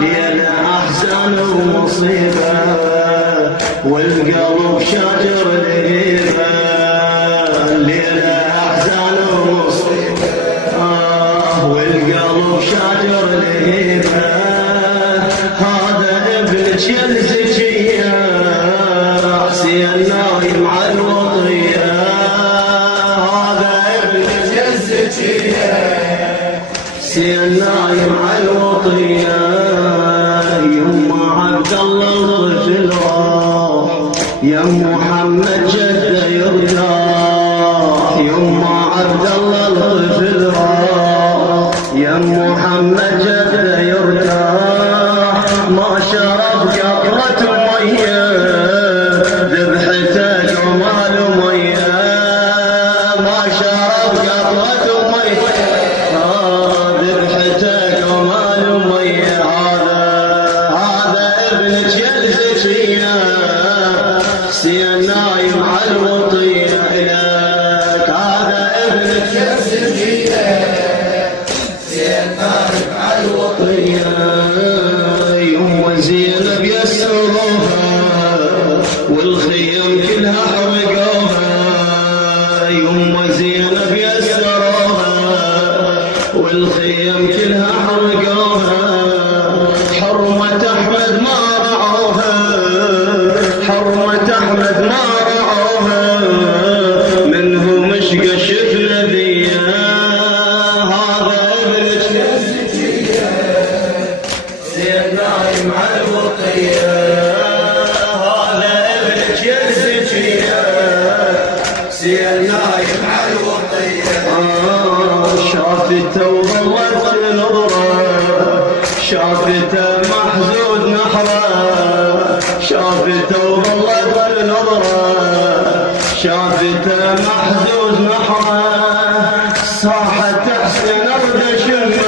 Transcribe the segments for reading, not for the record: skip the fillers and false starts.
ليلة أحزان ومصيبة والقلب شاجر لهيبة. ليلة أحزان ومصيبة والقلب شاجر لهيبة. هذا ابنك يا الزكية حسين نايم على الوطية. هذا ابنك يا الزكية حسين نايم على الوطية. يما عبد الله الطفل راح يا محمد جده يرتاح. يما عبد الله الطفل راح يا محمد جده يرتاح. ما شرب قطرة مية ذبحته جمال مية. ما شرب قطرة مية ذبحته جمال مية. هذا ابنك يا الزكية حسين نايم على الوطية إلك. هذا ابنك يا الزكية حسين نايم على الوطية. يما زينب يسروها والخيم كلها حرقوها. يما زينب يسروها والخيم كلها حرقوها. حرمة أحمد ما رعوها حرمة أحمد ما رعوها. منه مشقى شفنا ذيا. هذا ابنك يا الزكية حسين نايم على الوطية. هذا ابنك يا الزكية حسين نايم على الوطية. شافته وظلت تنظره شافته محزود نحره. شافته وظلت تنظره شافته محزود نحره. صاحت حسين ارد شمك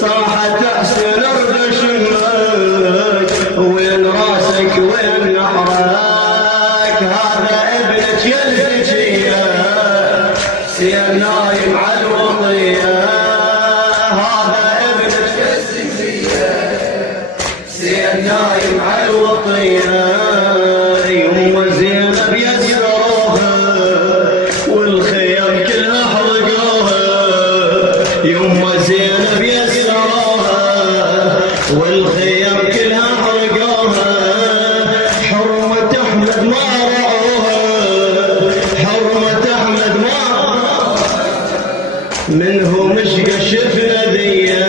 صاحت حسين ارد شمك. وين راسك وين نحرك. هذا ابنك يا الزكية حسين نايم على الوطية. هذا ابنك يا الزكية حسين نايم على الوطية. يما زينب يسروها والخيم كلها حرقوها. يما زينب يسروها والخيم كلها حرقوها. حرمة أحمد ما رعوها حرمة أحمد ما منه مشقى شفنا ذيا.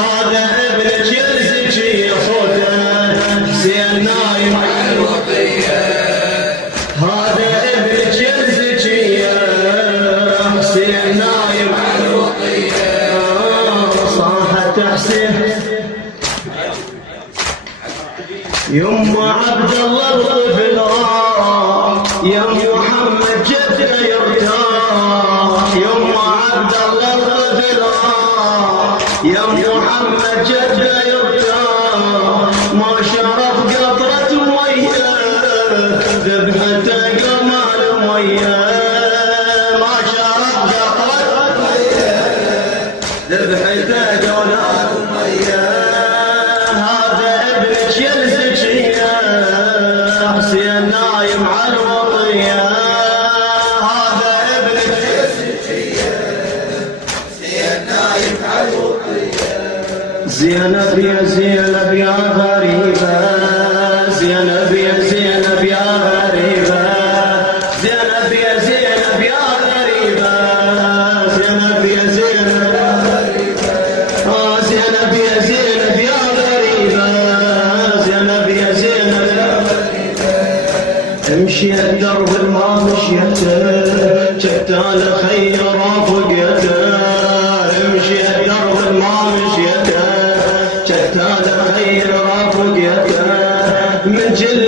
هذا ابنك يا الزكية صوته حسين نايم على الوطية. هذا ابنك يا الزكية حسين نايم على الوطية. صاحت حسين يما عبد الله الطفل يا محمد جده يرتاح. يما عبد الله الطفل يا محمد جده يرتاح. ما شرب قطرة مية ذبحته جمال مية. ما شرب قطرة مية ذبحته جمال مية. هذا ابنك يا الزكية حسين نايم على الوطية. هذا ابنك يا الزكية حسين نايم على الوطية. زينب يا زينب يا غريبة زينب يا زينب يا غريبة. زينب يا زينب يا غريبة زينب يا زينب يا غريبة. زينب يا زينب يا غريبة زينب يا زينب يا غريبة. امشي الدرب ما مشيته جتال خير رافقته. امشي الدرب ما مشيته جتال خير رافقته. من جل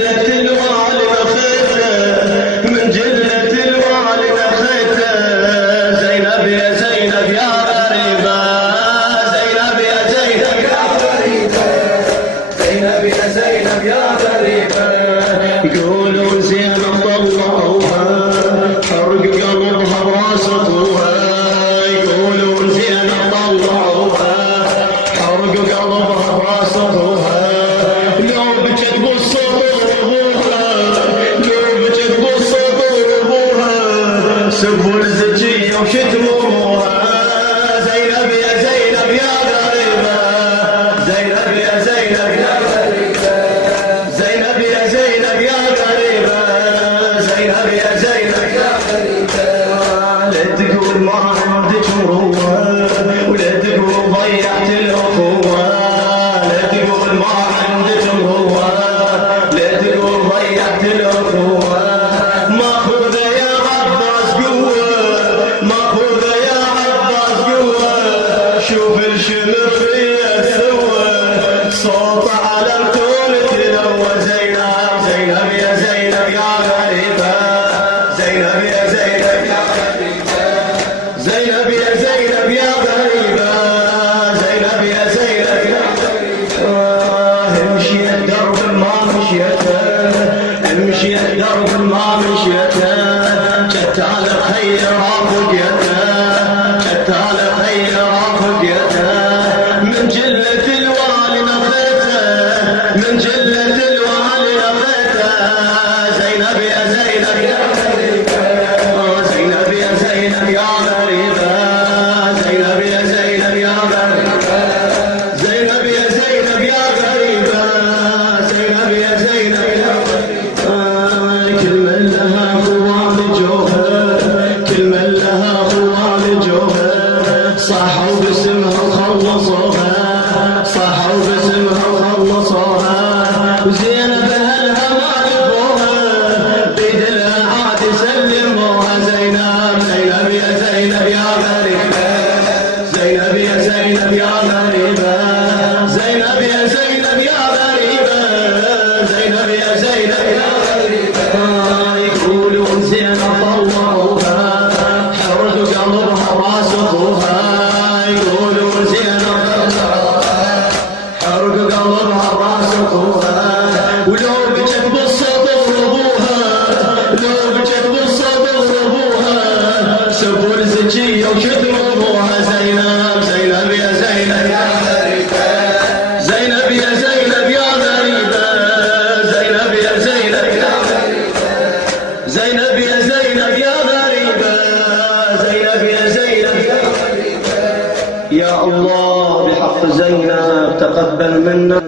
مروة، ولا تقول ضيعت الأخوة، لا تقول ما عندك مروة، لا تقول ضيعت الأخوة. ماخوذة يا عباس قوة، ماخوذة يا عباس قوة، شوف الشمر فيا سوى، صوت علمتون تلوى. زينب زينب يا زينب يا غريبة، زينب يا زينب يا غريبة، زينب يا زينب يا غريبة، زينب يا زينب يا غريبة. امشي الدرب ما مشيته، امشي الدرب ما مشيته، كتال خير رافقيته، كتال خير رافقيته، من جلة الوالي نفيته، من جلة الوالي نفيته. زينب يا زينب يا غريبة، زينب يا زينب يا غريبة، زينب يا زينب يا غريبة، زينب يا زينب يا غريبة، زينب يا زينب يا غريبة. كل من لها خوال جوها، كل من لها خوال جوها، صاحوا باسمها وخلصوها، صاحوا باسمها وخلصوها. وزينب اهلها ما لقوها، بيد العاد سلموها. زينب زينب يا زينب يا غريبة، زينب يا زينب يا غريبة، زينب يا زينب يا غريبة، زينب يا زينب يا غريبة. يقولون زينب طلعوها، حرقوا قلبها راس اخوها. يقولون زينب طلعوها، حرقوا قلبها راس اخوها. ولو بجت بالصوت ضربوها، لو بجت بالصوت ضربوها، سبوا الزكية وشتموها. زينب زينب يا زينب يا غريبة، زينب يا زينب يا غريبة، زينب يا زينب يا غريبة، زينب يا زينب يا غريبة، زينب يا زينب يا غريبة. يا الله بحق زينب تقبل منا